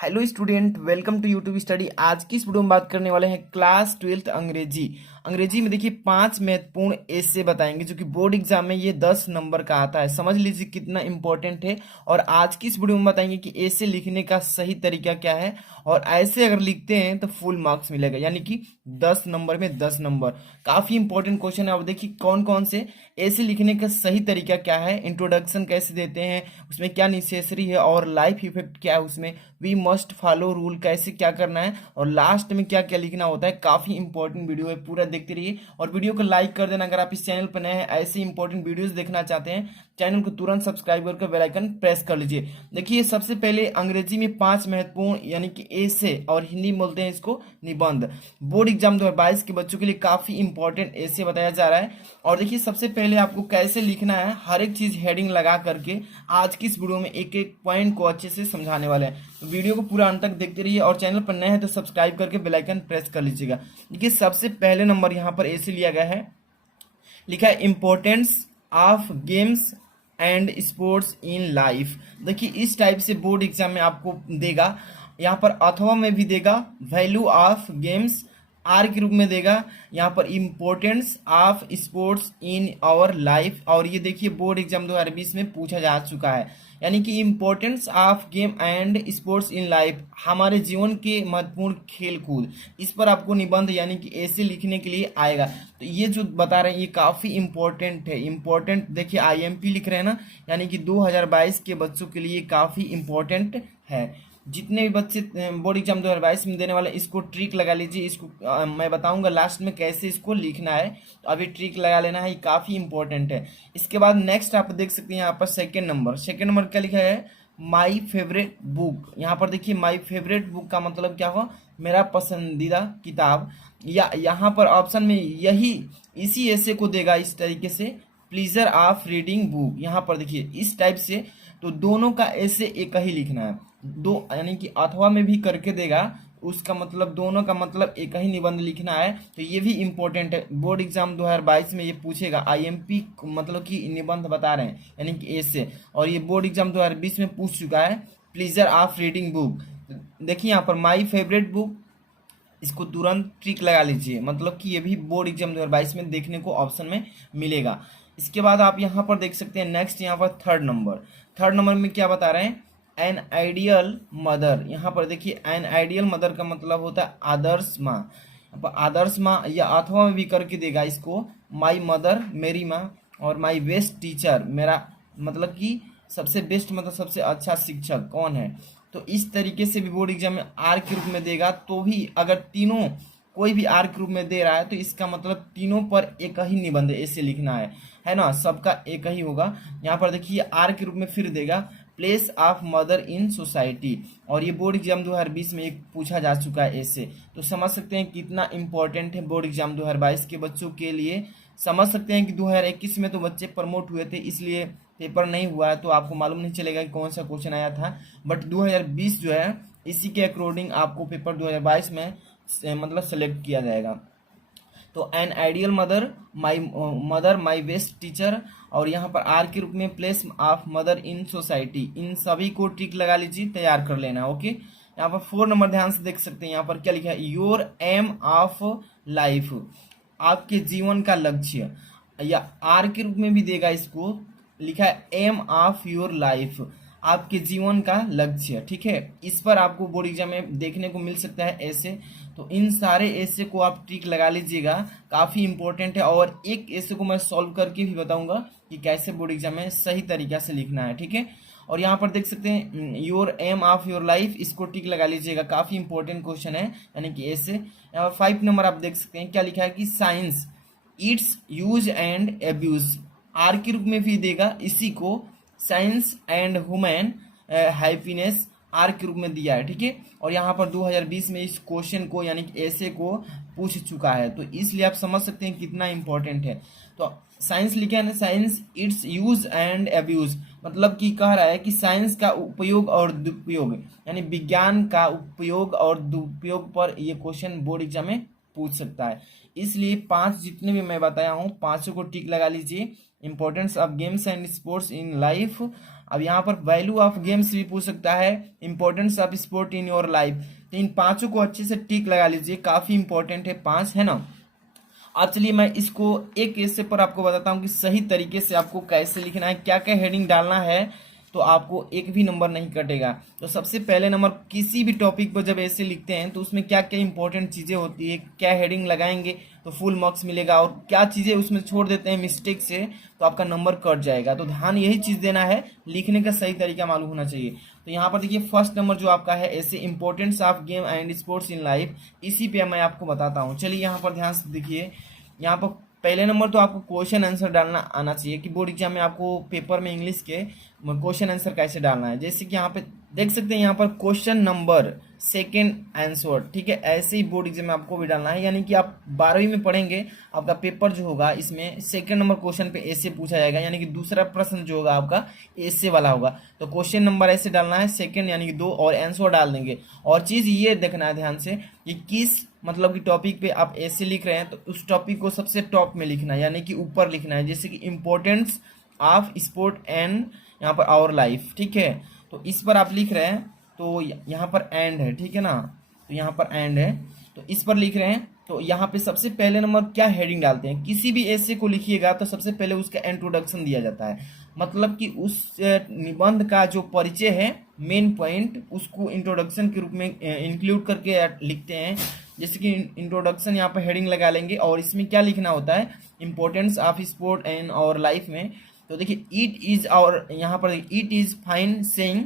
Hello student, welcome to YouTube study. आज की इस वीडियो में बात करने वाले हैं क्लास 12th अंग्रेजी। अंग्रेजी में देखिए 5 महत्वपूर्ण ऐसे बताएंगे जो कि बोर्ड एग्जाम में ये 10 नंबर का आता है। समझ लीजिए कितना इंपॉर्टेंट है। और आज की इस वीडियो में बताएंगे कि ऐसे लिखने का सही तरीका क्या है, और ऐसे अगर लिखते हैं तो फुल मार्क्स मिलेगा, यानी कि 10 नंबर में 10 नंबर। काफी इंपॉर्टेंट क्वेश्चन है। अब देखिए कौन कौन से ऐसे लिखने का सही तरीका क्या है, इंट्रोडक्शन कैसे देते हैं, उसमें क्या नेसेसरी है, और लाइफ इफेक्ट क्या है, उसमें वी मस्ट फॉलो रूल कैसे क्या करना है, और लास्ट में क्या क्या लिखना होता है। काफी इंपॉर्टेंट वीडियो है, पूरा देखते रहिए और वीडियो को लाइक कर देना। अगर आप इस चैनल पर नए हैं, ऐसे इंपॉर्टेंट वीडियोस देखना चाहते हैं, चैनल को तुरंत सब्सक्राइब करके बेल आइकन प्रेस कर लीजिए। देखिए सबसे पहले अंग्रेजी में 5 महत्वपूर्ण यानी कि ऐसे, और हिंदी में बोलते हैं इसको निबंध। बोर्ड एग्जाम 2022 के बच्चों के लिए काफी इंपॉर्टेंट ऐसे बताया जा रहा है। और देखिए सबसे पहले आपको कैसे लिखना है, हर एक चीज हेडिंग लगा करके आज की इस वीडियो में एक एक पॉइंट को अच्छे से समझाने वाले हैं। तो वीडियो को पूरा अंत तक देखते रहिए, और चैनल पर नए हैं तो सब्सक्राइब करके बेल आइकन प्रेस कर लीजिएगा। देखिए सबसे पहले नंबर यहाँ पर ऐसे लिया गया है, लिखा है importance of games and sports in life. देखिए इस टाइप से बोर्ड एग्जाम में आपको देगा, यहाँ पर अथवा में भी देगा, वैल्यू ऑफ गेम्स आर के रूप में देगा, यहाँ पर importance of sports in our life. और ये देखिए बोर्ड एग्जाम 2020 में पूछा जा चुका है, यानी कि importance of game and sports in life, हमारे जीवन के महत्वपूर्ण खेल कूद। इस पर आपको निबंध यानी कि ऐसे लिखने के लिए आएगा। तो ये जो बता रहे हैं ये काफ़ी इंपॉर्टेंट है। इंपॉर्टेंट देखिए आईएमपी लिख रहे हैं ना, यानी कि 2022 के बच्चों के लिए काफ़ी इंपॉर्टेंट है। जितने भी बच्चे बोर्ड एग्जाम 2022 में देने वाले, इसको ट्रिक लगा लीजिए। इसको मैं बताऊंगा लास्ट में कैसे इसको लिखना है, तो अभी ट्रिक लगा लेना है, ये काफ़ी इंपॉर्टेंट है। इसके बाद नेक्स्ट आप देख सकते हैं यहाँ पर सेकेंड नंबर क्या लिखा है, माई फेवरेट बुक। यहाँ पर देखिए माई फेवरेट बुक का मतलब क्या हुआ, मेरा पसंदीदा किताब। या यहाँ पर ऑप्शन में यही इसी ऐसे को देगा इस तरीके से, प्लीजर ऑफ रीडिंग बुक। यहाँ पर देखिए इस टाइप से, तो दोनों का ऐसे एक ही लिखना है, दो यानी कि अथवा में भी करके देगा, उसका मतलब दोनों का मतलब एक ही निबंध लिखना है। तो ये भी इंपॉर्टेंट है, बोर्ड एग्जाम 2022 में ये पूछेगा। आईएमपी मतलब कि निबंध बता रहे हैं यानी कि ऐसे, और ये बोर्ड एग्जाम 2020 में पूछ चुका है, प्लीजर ऑफ रीडिंग बुक। देखिए यहाँ पर माई फेवरेट बुक, इसको तुरंत ट्रिक लगा लीजिए, मतलब कि ये भी बोर्ड एग्जाम 2022 में देखने को ऑप्शन में मिलेगा। इसके बाद आप यहाँ पर देख सकते हैं नेक्स्ट, यहाँ पर थर्ड नंबर में क्या बता रहे हैं, एन आइडियल मदर। यहाँ पर देखिए एन आइडियल मदर का मतलब होता है आदर्श माँ। यहाँ पर आदर्श माँ या अथवा में भी करके देगा इसको, माई मदर मेरी माँ, और माई बेस्ट टीचर मेरा मतलब कि सबसे बेस्ट मतलब सबसे अच्छा शिक्षक कौन है। तो इस तरीके से भी बोर्ड एग्जाम में आर के रूप में देगा। तो भी अगर तीनों कोई भी आर के रूप में दे रहा है तो इसका मतलब तीनों पर एक ही निबंध ऐसे लिखना है ना, सबका एक ही होगा। यहाँ पर देखिए आर के रूप में फिर देगा, place of mother in society. और ये बोर्ड एग्जाम 2020 में एक पूछा जा चुका है ऐसे। तो समझ सकते हैं कितना इंपॉर्टेंट है बोर्ड एग्जाम 2022 के बच्चों के लिए। समझ सकते हैं कि 2021 में तो बच्चे प्रमोट हुए थे, इसलिए पेपर नहीं हुआ है, तो आपको मालूम नहीं चलेगा कि कौन सा क्वेश्चन आया था। बट 2020 जो है इसी के अकॉर्डिंग आपको पेपर 2022 में मतलब सेलेक्ट किया जाएगा। तो an ideal mother my best teacher, और यहाँ पर आर के रूप में place of mother in society. इन सभी को टिक लगा लीजिए, तैयार कर लेना। ओके, यहाँ पर 4 नंबर ध्यान से देख सकते हैं, यहाँ पर क्या लिखा है, योर एम ऑफ लाइफ, आपके जीवन का लक्ष्य। या आर के रूप में भी देगा इसको, लिखा है एम ऑफ योर लाइफ, आपके जीवन का लक्ष्य। ठीक है, इस पर आपको बोर्ड एग्जाम में देखने को मिल सकता है ऐसे। तो इन सारे ऐसे को आप टिक लगा लीजिएगा, काफी इंपॉर्टेंट है। और एक ऐसे को मैं सॉल्व करके भी बताऊंगा कि कैसे बोर्ड एग्जाम में सही तरीका से लिखना है। ठीक है, और यहाँ पर देख सकते हैं your aim of your life, इसको टिक लगा लीजिएगा, काफी इंपॉर्टेंट क्वेश्चन है, यानी कि ऐसे। यहाँ पर 5 नंबर आप देख सकते हैं क्या लिखा है कि science its use and abuse, or के रूप में भी देगा इसी को, science and human happiness or के रूप में दिया है। ठीक है, और यहाँ पर 2020 में इस क्वेश्चन को यानी कि ऐसे को पूछ चुका है, तो इसलिए आप समझ सकते हैं कितना इंपॉर्टेंट है। तो साइंस लिखा है ना, science its use and abuse, मतलब कि कह रहा है कि साइंस का उपयोग और दुरुपयोग, यानी विज्ञान का उपयोग और दुरुपयोग पर ये क्वेश्चन बोर्ड एग्जाम में पूछ सकता है। इसलिए 5 जितने भी मैं बताया हूँ, पांचों को टिक लगा लीजिए। Importance of games and sports in life, अब यहाँ पर वैल्यू ऑफ गेम्स भी पूछ सकता है, importance of sport in your life. तो इन पांचों को अच्छे से टिक लगा लीजिए, काफी इंपॉर्टेंट है, पांच है ना। अब चलिए मैं इसको एक ऐसे पर आपको बताता हूँ कि सही तरीके से आपको कैसे लिखना है, क्या क्या हेडिंग डालना है, तो आपको एक भी नंबर नहीं कटेगा। तो सबसे पहले नंबर, किसी भी टॉपिक पर जब ऐसे लिखते हैं तो उसमें क्या क्या इंपॉर्टेंट चीज़ें होती है, क्या हेडिंग लगाएंगे तो फुल मार्क्स मिलेगा, और क्या चीज़ें उसमें छोड़ देते हैं मिस्टेक से तो आपका नंबर कट जाएगा। तो ध्यान यही चीज़ देना है, लिखने का सही तरीका मालूम होना चाहिए। तो यहाँ पर देखिए फर्स्ट नंबर जो आपका है, ऐसे importance of game and sports in life, इसी पे मैं आपको बताता हूँ। चलिए यहाँ पर ध्यान से देखिए, यहाँ पर पहले नंबर तो आपको क्वेश्चन आंसर डालना आना चाहिए कि बोर्ड एग्जाम में आपको पेपर में इंग्लिश के क्वेश्चन आंसर कैसे डालना है। जैसे कि यहाँ पे देख सकते हैं, यहाँ पर क्वेश्चन नंबर सेकंड आंसर, ठीक है, ऐसे ही बोर्ड एग्जाम में आपको भी डालना है। यानी कि आप 12वीं में पढ़ेंगे, आपका पेपर जो होगा इसमें सेकंड नंबर क्वेश्चन पे ऐसे पूछा जाएगा, यानी कि दूसरा प्रश्न जो होगा आपका ऐसे वाला होगा। तो क्वेश्चन नंबर ऐसे डालना है, सेकंड यानी कि 2, और आंसर डाल देंगे। और चीज़ ये देखना है ध्यान से कि किस मतलब कि टॉपिक पे आप ऐसे लिख रहे हैं, तो उस टॉपिक को सबसे टॉप में लिखना है, यानी कि ऊपर लिखना है। जैसे कि इम्पोर्टेंस ऑफ स्पोर्ट एंड यहाँ पर आवर लाइफ, ठीक है, तो इस पर आप लिख रहे हैं, तो यहाँ पर एंड है, ठीक है ना, तो यहाँ पर एंड है, तो इस पर लिख रहे हैं। तो यहाँ पे सबसे पहले नंबर क्या हेडिंग डालते हैं, किसी भी ऐसे को लिखिएगा तो सबसे पहले उसका इंट्रोडक्शन दिया जाता है, मतलब कि उस निबंध का जो परिचय है, मेन पॉइंट, उसको इंट्रोडक्शन के रूप में इंक्लूड करके लिखते हैं। जैसे कि इंट्रोडक्शन यहाँ पर हेडिंग लगा लेंगे, और इसमें क्या लिखना होता है, importance of sport and our life में। तो देखिए इट इज और यहाँ पर it is fine saying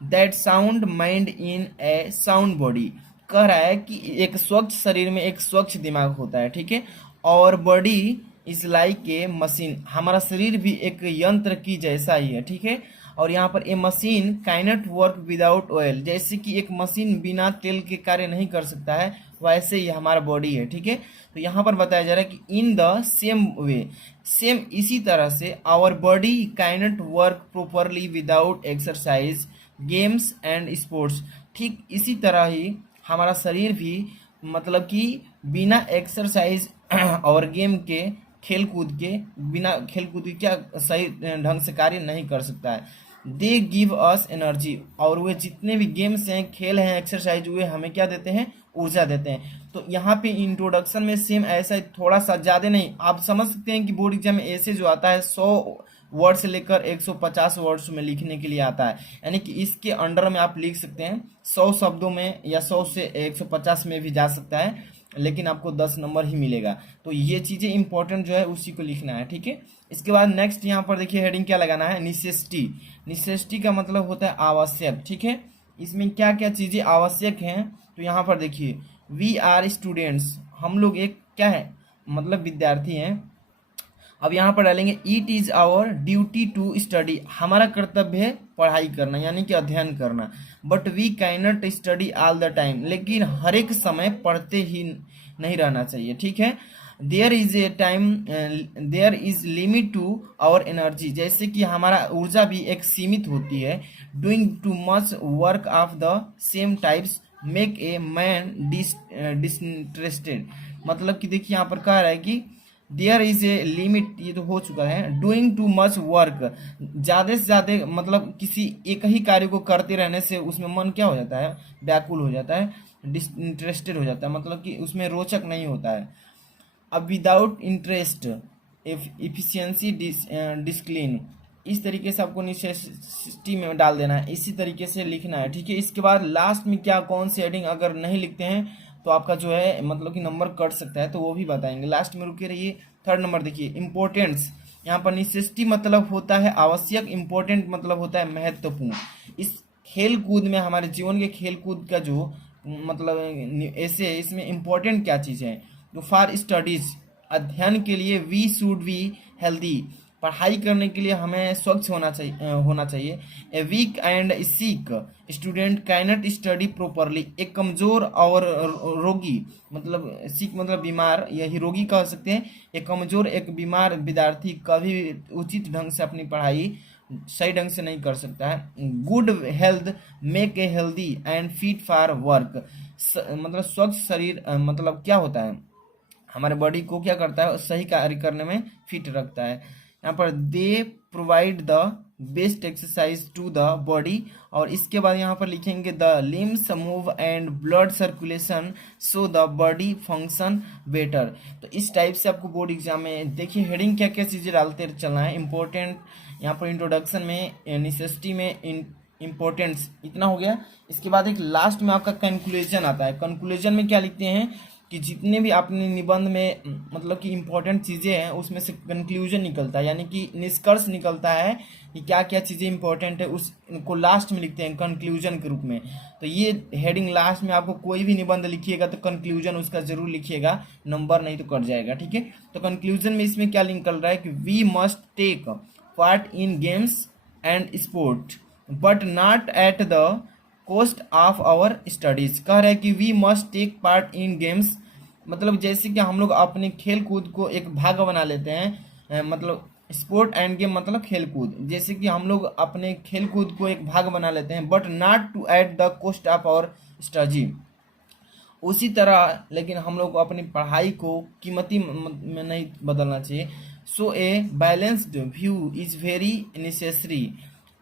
that sound mind in a sound body, कह रहा है कि एक स्वच्छ शरीर में एक स्वच्छ दिमाग होता है, ठीक है, और body is like a machine, हमारा शरीर भी एक यंत्र की जैसा ही है, ठीक है। और यहाँ पर a machine cannot work without oil, जैसे कि एक मशीन बिना तेल के कार्य नहीं कर सकता है, वैसे ही हमारा बॉडी है, ठीक है। तो यहाँ पर बताया जा रहा है कि in the same way, same इसी तरह से our body cannot work properly without exercise games and sports, ठीक इसी तरह ही हमारा शरीर भी मतलब कि बिना एक्सरसाइज और गेम के, खेल कूद के, बिना खेल कूद के क्या सही ढंग से कार्य नहीं कर सकता है। दे गिव अस एनर्जी, और वे जितने भी गेम्स हैं, खेल हैं, एक्सरसाइज, वे हमें क्या देते हैं, ऊर्जा देते हैं। तो यहाँ पे इंट्रोडक्शन में सेम ऐसा, थोड़ा सा ज़्यादा नहीं, आप समझ सकते हैं कि बोर्ड एग्जाम में ऐसे जो आता है 100 वर्ड से लेकर 150 वर्ड्स में लिखने के लिए आता है, यानी कि इसके अंडर में आप लिख सकते हैं 100 शब्दों में, या 100 से 150 में भी जा सकता है, लेकिन आपको 10 नंबर ही मिलेगा। तो ये चीज़ें इंपॉर्टेंट जो है उसी को लिखना है, ठीक है। इसके बाद नेक्स्ट यहाँ पर देखिए हेडिंग क्या लगाना है, निसेसिटी। निसेसिटी का मतलब होता है आवश्यक, ठीक है। इसमें क्या क्या चीज़ें आवश्यक हैं, तो यहाँ पर देखिए वी आर स्टूडेंट्स, हम लोग एक क्या है, मतलब विद्यार्थी हैं। अब यहाँ पर डालेंगे it is our duty to study, हमारा कर्तव्य है पढ़ाई करना, यानी कि अध्ययन करना। But we cannot study all the time, लेकिन हर एक समय पढ़ते ही नहीं रहना चाहिए, ठीक है। There is a time, there is limit to our energy, जैसे कि हमारा ऊर्जा भी एक सीमित होती है। Doing too much work of the same types make a man disinterested, मतलब कि देखिए यहाँ पर कह रहा है कि देयर इज ए लिमिट, ये तो हो चुका है। डूइंग टू मच वर्क, ज़्यादा से ज़्यादा मतलब किसी एक ही कार्य को करते रहने से उसमें मन क्या हो जाता है, व्याकुल हो जाता है, डिसइंटरेस्टेड हो जाता है, मतलब कि उसमें रोचक नहीं होता है। अब विदाउट इंटरेस्ट इफिशियंसी डिस्क्लिन, इस तरीके से आपको नेसेसिटी में डाल देना है, इसी तरीके से लिखना है, ठीक है। इसके बाद लास्ट में क्या, कौन सी हेडिंग अगर नहीं लिखते हैं तो आपका जो है मतलब कि नंबर कट सकता है, तो वो भी बताएंगे, लास्ट में रुके रहिए। थर्ड नंबर देखिए इम्पोर्टेंस, यहाँ पर नेसेसिटी मतलब होता है आवश्यक, इम्पोर्टेंट मतलब होता है महत्वपूर्ण। इस खेल कूद में, हमारे जीवन के खेल कूद का जो मतलब ऐसे इसमें इम्पोर्टेंट क्या चीज़ है, तो फॉर स्टडीज, अध्ययन के लिए, वी शुड बी हेल्दी, पढ़ाई करने के लिए हमें स्वच्छ होना चाहिए। A weak and sick student cannot study properly, एक कमजोर और रोगी, मतलब सीक मतलब बीमार, यही रोगी कह सकते हैं। एक कमजोर, एक बीमार विद्यार्थी कभी उचित ढंग से अपनी पढ़ाई सही ढंग से नहीं कर सकता है। Good health make a healthy and fit for work, मतलब स्वच्छ शरीर मतलब क्या होता है, हमारे बॉडी को क्या करता है, सही कार्य करने में फिट रखता है। यहाँ पर they provide the best exercise to the body. और इसके बाद यहाँ पर लिखेंगे the limbs move and blood circulation so the body function better. तो इस टाइप से आपको बोर्ड एग्जाम में देखिए हेडिंग क्या क्या चीज़ें डालते चलना है। इंपॉर्टेंट यहाँ पर इंट्रोडक्शन में, नेसेसिटी में, इम्पोर्टेंस इतना हो गया। इसके बाद एक लास्ट में आपका कंक्लूजन आता है। कंक्लूजन में क्या लिखते हैं कि जितने भी आपने निबंध में मतलब कि इम्पोर्टेंट चीज़ें हैं उसमें से कंक्लूजन निकलता है, यानी कि निष्कर्ष निकलता है कि क्या क्या चीज़ें इंपॉर्टेंट है, उसको लास्ट में लिखते हैं कंक्लूजन के रूप में। तो ये हेडिंग लास्ट में आपको कोई भी निबंध लिखिएगा तो कंक्लूजन उसका जरूर लिखिएगा, नंबर नहीं तो कट जाएगा, ठीक है। तो कंक्लूजन में इसमें क्या निकल रहा है कि we must take part in games and sport but not at the cost of our studies. कह रहा है कि we must take part in games, मतलब जैसे कि हम लोग अपने खेल कूद को एक भाग बना लेते हैं, मतलब स्पोर्ट एंड गेम मतलब खेल कूद, जैसे कि हम लोग अपने खेल कूद को एक भाग बना लेते हैं, but not to at the cost of our study. उसी तरह लेकिन हम लोग को अपनी पढ़ाई को कीमती में नहीं बदलना चाहिए। So a balanced view is very necessary,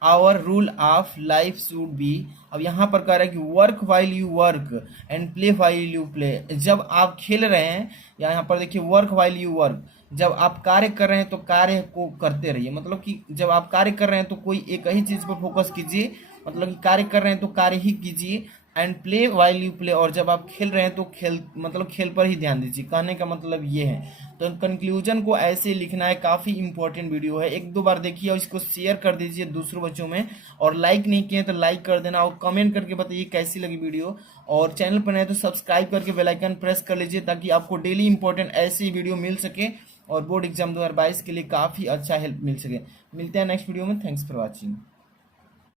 our rule of life should be. अब यहाँ पर कह रहा है कि work while you work and play while you play. जब आप खेल रहे हैं, या यहाँ पर देखिए वर्क वाइल यू वर्क, जब आप कार्य कर रहे हैं तो कार्य को करते रहिए, मतलब कि जब आप कार्य कर रहे हैं तो कोई एक ही चीज़ पर फोकस कीजिए, मतलब कि कार्य कर रहे हैं तो कार्य ही कीजिए। And play while you play, और जब आप खेल रहे हैं तो खेल मतलब खेल पर ही ध्यान दीजिए, कहने का मतलब ये है। तो कंक्लूजन को ऐसे लिखना है, काफ़ी इंपॉर्टेंट वीडियो है, एक दो बार देखिए और इसको शेयर कर दीजिए दूसरों बच्चों में, और लाइक नहीं किए तो लाइक कर देना, और कमेंट करके बताइए कैसी लगी वीडियो। और चैनल पर नए तो सब्सक्राइब करके बेल आइकन प्रेस कर लीजिए ताकि आपको डेली इंपॉर्टेंट ऐसी वीडियो मिल सके और बोर्ड एग्जाम 2022 के लिए काफ़ी अच्छा हेल्प मिल सके। मिलते हैं नेक्स्ट वीडियो में। Thanks for watching.